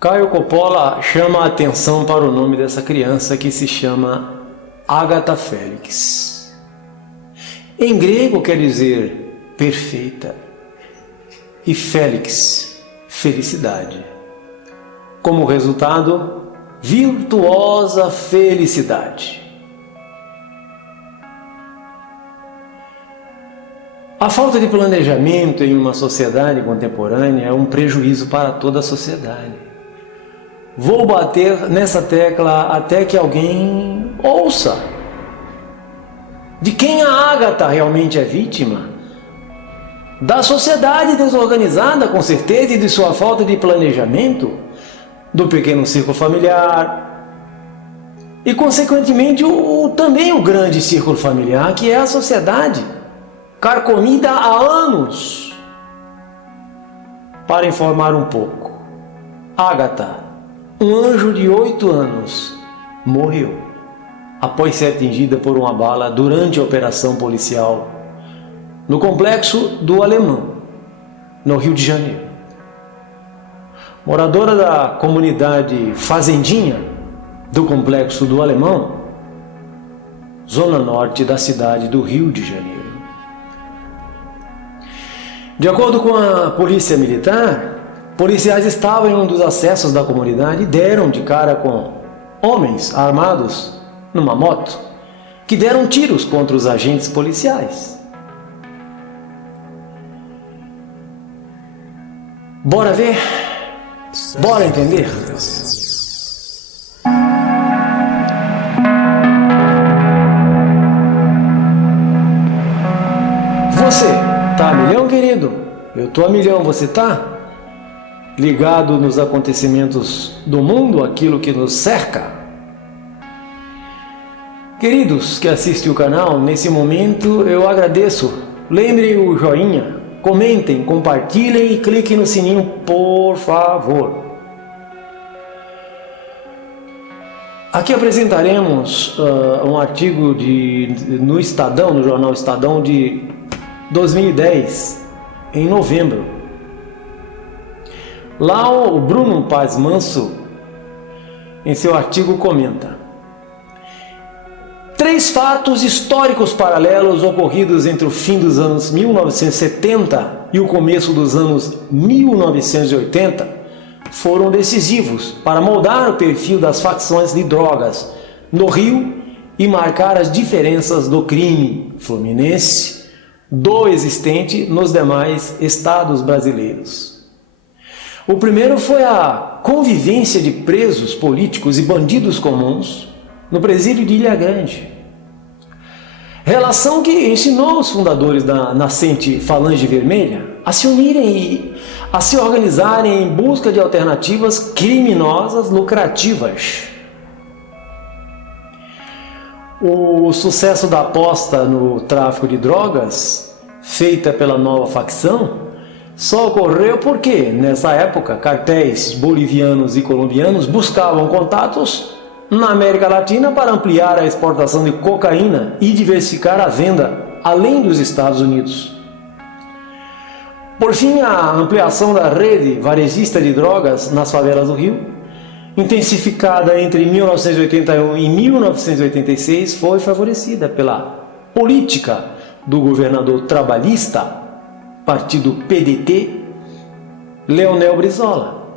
Caio Coppola chama a atenção para o nome dessa criança, que se chama Agatha Félix. Em grego quer dizer perfeita e Félix, felicidade. Como resultado, virtuosa felicidade. A falta de planejamento em uma sociedade contemporânea é um prejuízo para toda a sociedade. Vou bater nessa tecla até que alguém ouça. De quem a Agatha realmente é vítima? Da sociedade desorganizada, com certeza, e de sua falta de planejamento, do pequeno círculo familiar e, consequentemente, também o grande círculo familiar, que é a sociedade, carcomida há anos. Para informar um pouco, Agatha, um anjo de 8 anos, morreu após ser atingida por uma bala durante a operação policial no Complexo do Alemão, no Rio de Janeiro. Moradora da comunidade Fazendinha do Complexo do Alemão, zona norte da cidade do Rio de Janeiro. De acordo com a polícia militar, policiais estavam em um dos acessos da comunidade e deram de cara com homens armados numa moto que deram tiros contra os agentes policiais. Bora ver? Bora entender? Você tá a milhão, querido? Eu tô a milhão, você tá? Ligado nos acontecimentos do mundo, aquilo que nos cerca? Queridos que assistem o canal, nesse momento eu agradeço. Lembrem o joinha, comentem, compartilhem e cliquem no sininho, por favor. Aqui apresentaremos um artigo no Estadão, no jornal Estadão de 2010, em novembro. Lá o Bruno Paz Manso, em seu artigo, comenta: 3 fatos históricos paralelos ocorridos entre o fim dos anos 1970 e o começo dos anos 1980 foram decisivos para moldar o perfil das facções de drogas no Rio e marcar as diferenças do crime fluminense do existente nos demais estados brasileiros. O primeiro foi a convivência de presos políticos e bandidos comuns no presídio de Ilha Grande. Relação que ensinou os fundadores da nascente Falange Vermelha a se unirem e a se organizarem em busca de alternativas criminosas lucrativas. O sucesso da aposta no tráfico de drogas, feita pela nova facção, só ocorreu porque, nessa época, cartéis bolivianos e colombianos buscavam contatos na América Latina para ampliar a exportação de cocaína e diversificar a venda além dos Estados Unidos. Por fim, a ampliação da rede varejista de drogas nas favelas do Rio, intensificada entre 1981 e 1986, foi favorecida pela política do governador trabalhista, partido PDT, Leonel Brizola,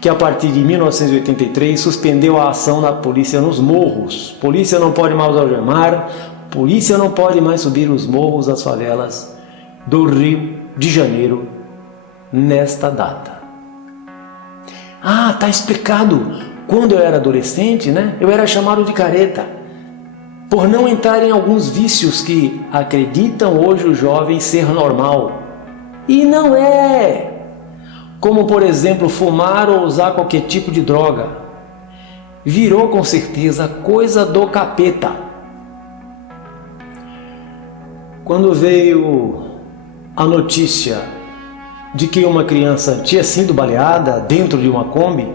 que a partir de 1983 suspendeu a ação da polícia nos morros. Polícia não pode mais algemar, polícia não pode mais subir os morros das favelas do Rio de Janeiro nesta data. Ah, tá explicado. Quando eu era adolescente, eu era chamado de careta por não entrar em alguns vícios que acreditam hoje os jovens ser normal. E não é. Como, por exemplo, fumar ou usar qualquer tipo de droga. Virou com certeza coisa do capeta. Quando veio a notícia de que uma criança tinha sido baleada dentro de uma Kombi,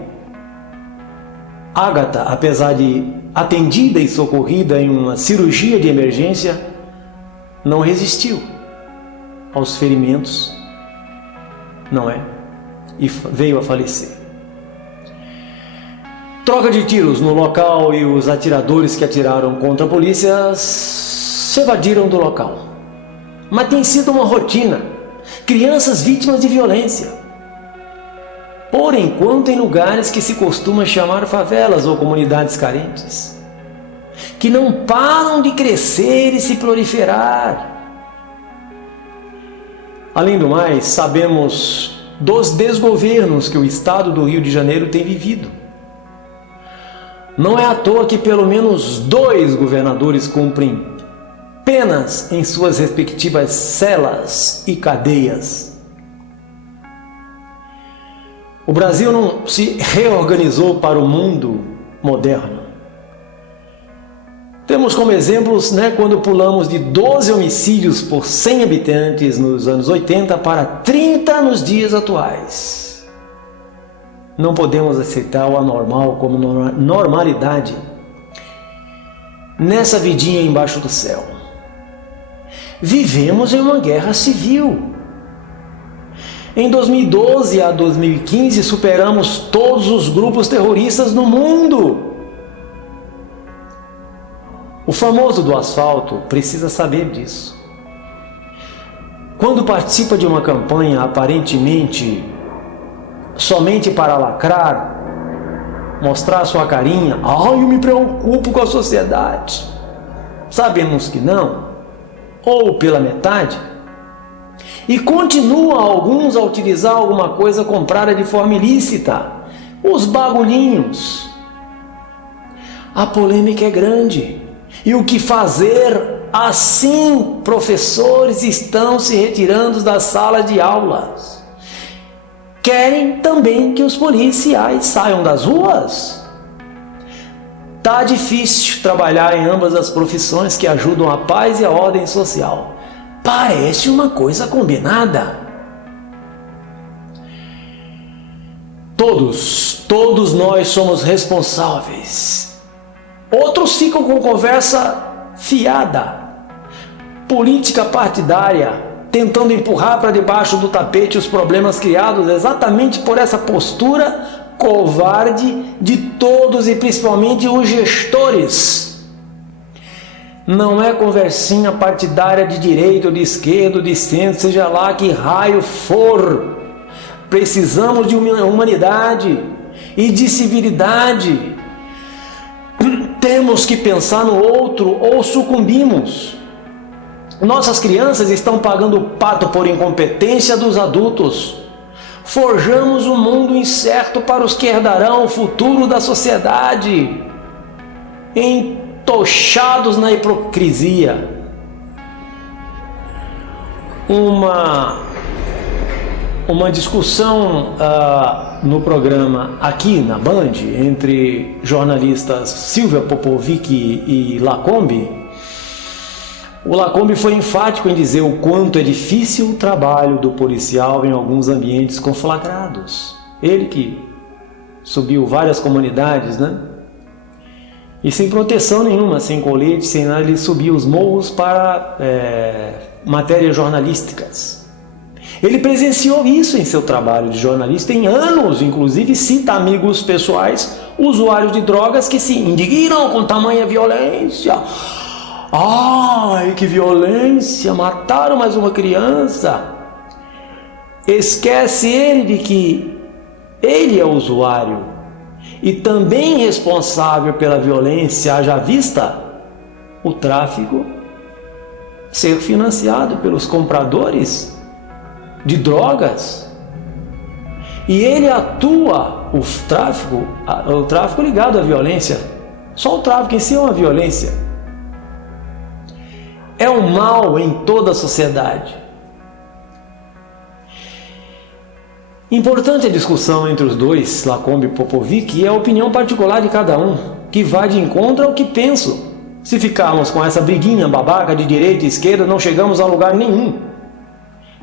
Agatha, apesar de atendida e socorrida em uma cirurgia de emergência, não resistiu aos ferimentos, e veio a falecer. Troca de tiros no local e os atiradores que atiraram contra a polícia se evadiram do local. Mas tem sido uma rotina. Crianças vítimas de violência. Por enquanto em lugares que se costuma chamar favelas ou comunidades carentes, que não param de crescer e se proliferar. Além do mais, sabemos dos desgovernos que o estado do Rio de Janeiro tem vivido. Não é à toa que pelo menos 2 governadores cumprem penas em suas respectivas celas e cadeias. O Brasil não se reorganizou para o mundo moderno. Temos como exemplos, quando pulamos de 12 homicídios por 100 habitantes nos anos 80 para 30 nos dias atuais. Não podemos aceitar o anormal como normalidade nessa vidinha embaixo do céu. Vivemos em uma guerra civil. Em 2012 a 2015 superamos todos os grupos terroristas no mundo. O famoso do asfalto precisa saber disso. Quando participa de uma campanha aparentemente somente para lacrar, mostrar sua carinha, eu me preocupo com a sociedade. Sabemos que não, ou pela metade, e continuam alguns a utilizar alguma coisa comprada de forma ilícita, os bagulhinhos. A polêmica é grande, e o que fazer? Assim, professores estão se retirando das salas de aulas. Querem também que os policiais saiam das ruas? Tá difícil trabalhar em ambas as profissões que ajudam a paz e a ordem social. Parece uma coisa combinada. Todos nós somos responsáveis. Outros ficam com conversa fiada, política partidária, tentando empurrar para debaixo do tapete os problemas criados exatamente por essa postura covarde de todos e principalmente os gestores. Não é conversinha partidária de direita ou de esquerda ou de centro, seja lá que raio for. Precisamos de humanidade e de civilidade. Temos que pensar no outro ou sucumbimos. Nossas crianças estão pagando o pato por incompetência dos adultos. Forjamos um mundo incerto para os que herdarão o futuro da sociedade, entochados na hipocrisia. Uma discussão no programa aqui na Band entre jornalistas Silvia Popovic e Lacombe. O Lacombe foi enfático em dizer o quanto é difícil o trabalho do policial em alguns ambientes conflagrados. Ele que subiu várias comunidades, e sem proteção nenhuma, sem colete, sem nada, ele subiu os morros para matérias jornalísticas. Ele presenciou isso em seu trabalho de jornalista em anos, inclusive cita amigos pessoais, usuários de drogas que se indignam com tamanha violência. Ai, que violência, mataram mais uma criança. Esquece ele de que ele é o usuário e também responsável pela violência, haja vista o tráfico ser financiado pelos compradores de drogas. E ele atua, o tráfico ligado à violência. Só o tráfico em si é uma violência. É um mal em toda a sociedade. Importante a discussão entre os dois, Lacombe e Popovic, e a opinião particular de cada um, que vai de encontro ao que penso. Se ficarmos com essa briguinha babaca de direita e esquerda, não chegamos a lugar nenhum.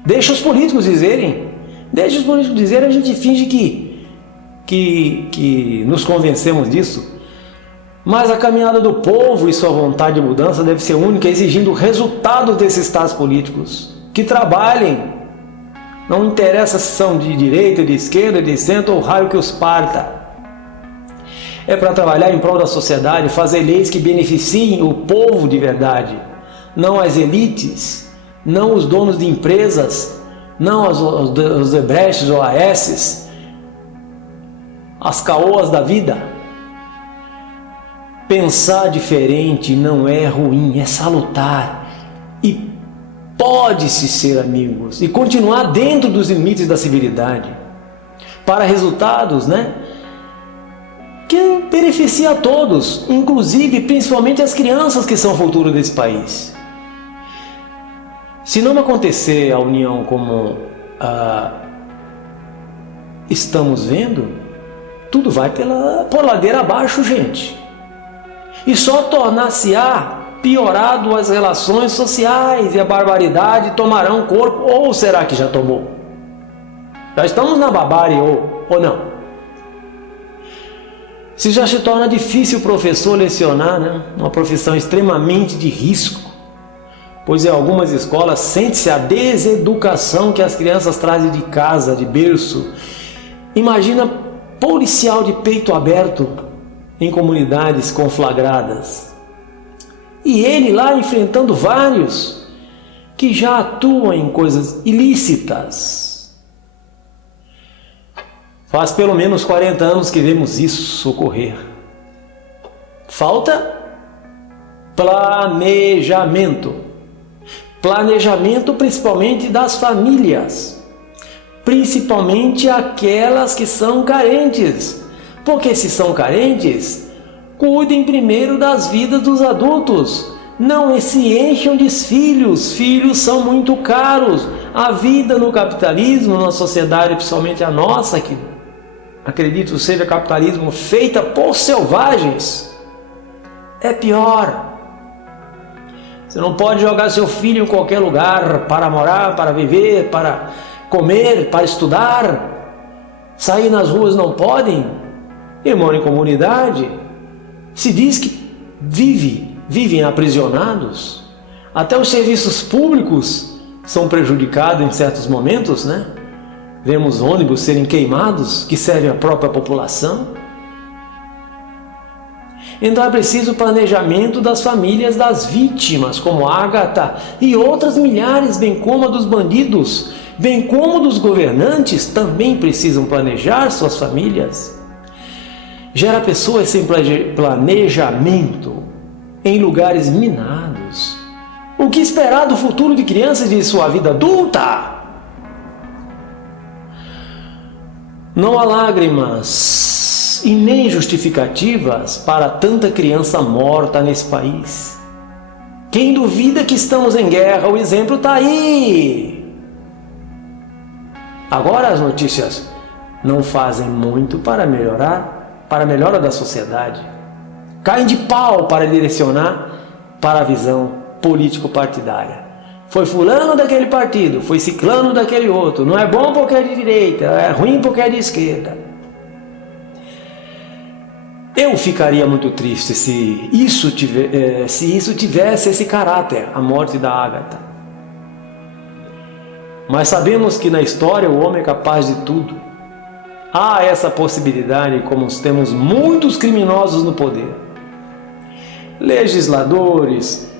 Deixa os políticos dizerem. A gente finge que nos convencemos disso. Mas a caminhada do povo e sua vontade de mudança deve ser única, exigindo o resultado desses estados políticos. Que trabalhem. Não interessa se são de direita, de esquerda, de centro ou raio que os parta. É para trabalhar em prol da sociedade, fazer leis que beneficiem o povo de verdade, não as elites, não os donos de empresas, não os Debrechts ou AESs, as caoas da vida. Pensar diferente não é ruim, é salutar. E pode-se ser amigos e continuar dentro dos limites da civilidade, para resultados, que beneficia a todos, inclusive, principalmente as crianças que são o futuro desse país. Se não acontecer a união como estamos vendo, tudo vai por ladeira abaixo, gente. E só tornar-se-á piorado as relações sociais e a barbaridade tomarão corpo, ou será que já tomou? Já estamos na barbárie ou não? Se já se torna difícil o professor lecionar, uma profissão extremamente de risco, pois em algumas escolas sente-se a deseducação que as crianças trazem de casa, de berço. Imagina policial de peito aberto em comunidades conflagradas. E ele lá enfrentando vários que já atuam em coisas ilícitas. Faz pelo menos 40 anos que vemos isso ocorrer. Falta planejamento. Planejamento principalmente das famílias. Principalmente aquelas que são carentes. Porque se são carentes, cuidem primeiro das vidas dos adultos. Não se encham de filhos. Filhos são muito caros. A vida no capitalismo, na sociedade, principalmente a nossa, que acredito seja capitalismo feita por selvagens, é pior. Você não pode jogar seu filho em qualquer lugar para morar, para viver, para comer, para estudar. Sair nas ruas não podem. E moram em comunidade. Se diz que vivem aprisionados. Até os serviços públicos são prejudicados em certos momentos, Vemos ônibus serem queimados, que servem à própria população. Então é preciso planejamento das famílias das vítimas, como Ágata e outras milhares, bem como a dos bandidos, bem como dos governantes, também precisam planejar suas famílias. Gera pessoas sem planejamento em lugares minados. O que esperar do futuro de crianças e de sua vida adulta? Não há lágrimas e nem justificativas para tanta criança morta nesse país. Quem duvida que estamos em guerra, o exemplo está aí. Agora as notícias não fazem muito para a melhora da sociedade. Caem de pau para direcionar para a visão político-partidária. Foi fulano daquele partido, foi ciclano daquele outro. Não é bom porque é de direita, é ruim porque é de esquerda. Eu ficaria muito triste se isso tivesse esse caráter, a morte da Ágata. Mas sabemos que na história o homem é capaz de tudo. Há essa possibilidade, como temos muitos criminosos no poder. Legisladores,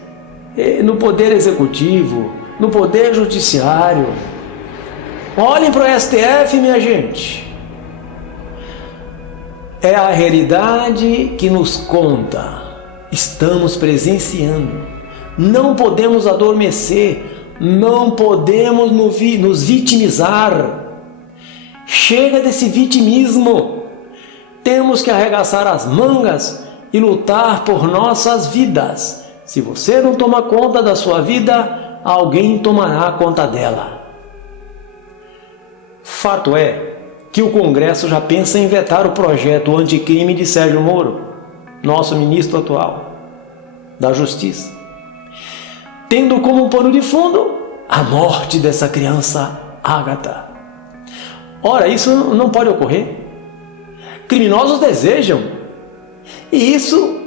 no poder executivo, no poder judiciário. Olhem para o STF, minha gente. É a realidade que nos conta. Estamos presenciando. Não podemos adormecer. Não podemos nos vitimizar. Chega desse vitimismo. Temos que arregaçar as mangas e lutar por nossas vidas. Se você não toma conta da sua vida, alguém tomará conta dela. Fato é que o Congresso já pensa em vetar o projeto anticrime de Sérgio Moro, nosso ministro atual da Justiça, tendo como pano de fundo a morte dessa criança Ágata. Ora, isso não pode ocorrer. Criminosos desejam. E isso,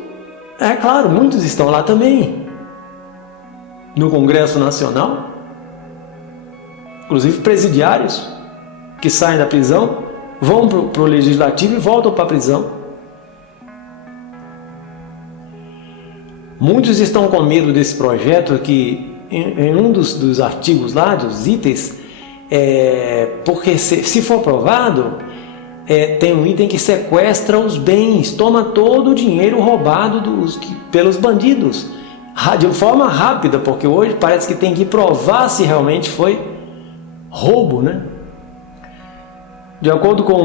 é claro, muitos estão lá também. No Congresso Nacional, inclusive presidiários que saem da prisão, vão para o Legislativo e voltam para a prisão. Muitos estão com medo desse projeto que em um dos artigos lá, dos itens, porque se for aprovado, tem um item que sequestra os bens, toma todo o dinheiro roubado pelos bandidos, de forma rápida, porque hoje parece que tem que provar se realmente foi roubo, né? De acordo com o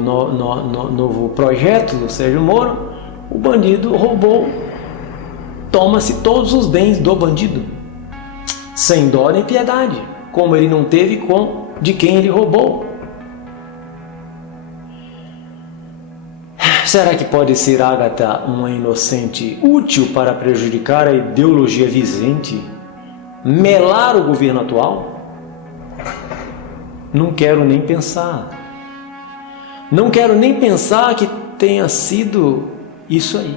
novo projeto do Sérgio Moro, o bandido roubou, toma-se todos os bens do bandido, sem dó nem piedade, como ele não teve de quem ele roubou. Será que pode ser Agatha uma inocente útil para prejudicar a ideologia vigente, melar o governo atual? Não quero nem pensar. Não quero nem pensar que tenha sido isso aí.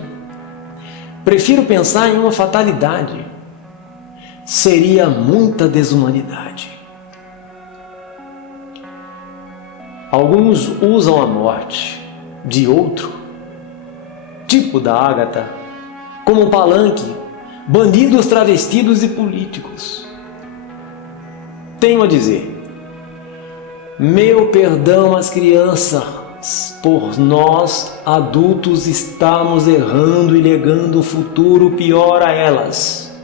Prefiro pensar em uma fatalidade. Seria muita desumanidade. Alguns usam a morte de outro, tipo da Agatha, como um palanque, bandidos travestidos e políticos. Tenho a dizer, meu perdão às crianças, por nós adultos estamos errando e legando o futuro pior a elas.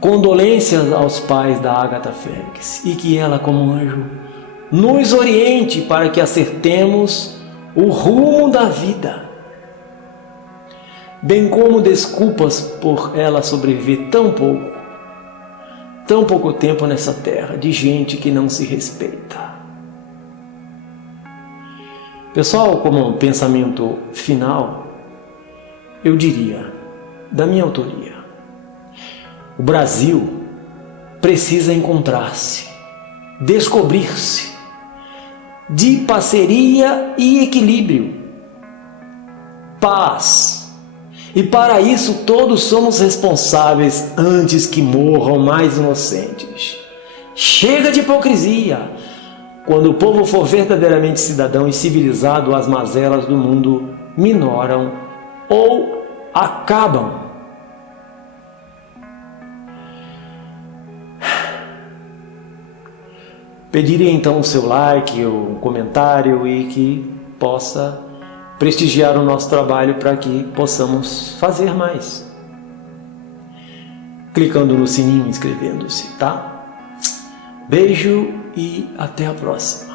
Condolências aos pais da Agatha Félix, e que ela, como anjo, nos oriente para que acertemos o rumo da vida, bem como desculpas por ela sobreviver tão pouco tempo nessa terra de gente que não se respeita. Pessoal, como um pensamento final, eu diria, da minha autoria, o Brasil precisa encontrar-se, descobrir-se, de parceria e equilíbrio, paz. E para isso todos somos responsáveis antes que morram mais inocentes. Chega de hipocrisia! Quando o povo for verdadeiramente cidadão e civilizado, as mazelas do mundo minoram ou acabam. Pediria então o seu like, o comentário e que possa prestigiar o nosso trabalho para que possamos fazer mais. Clicando no sininho e inscrevendo-se, tá? Beijo e até a próxima.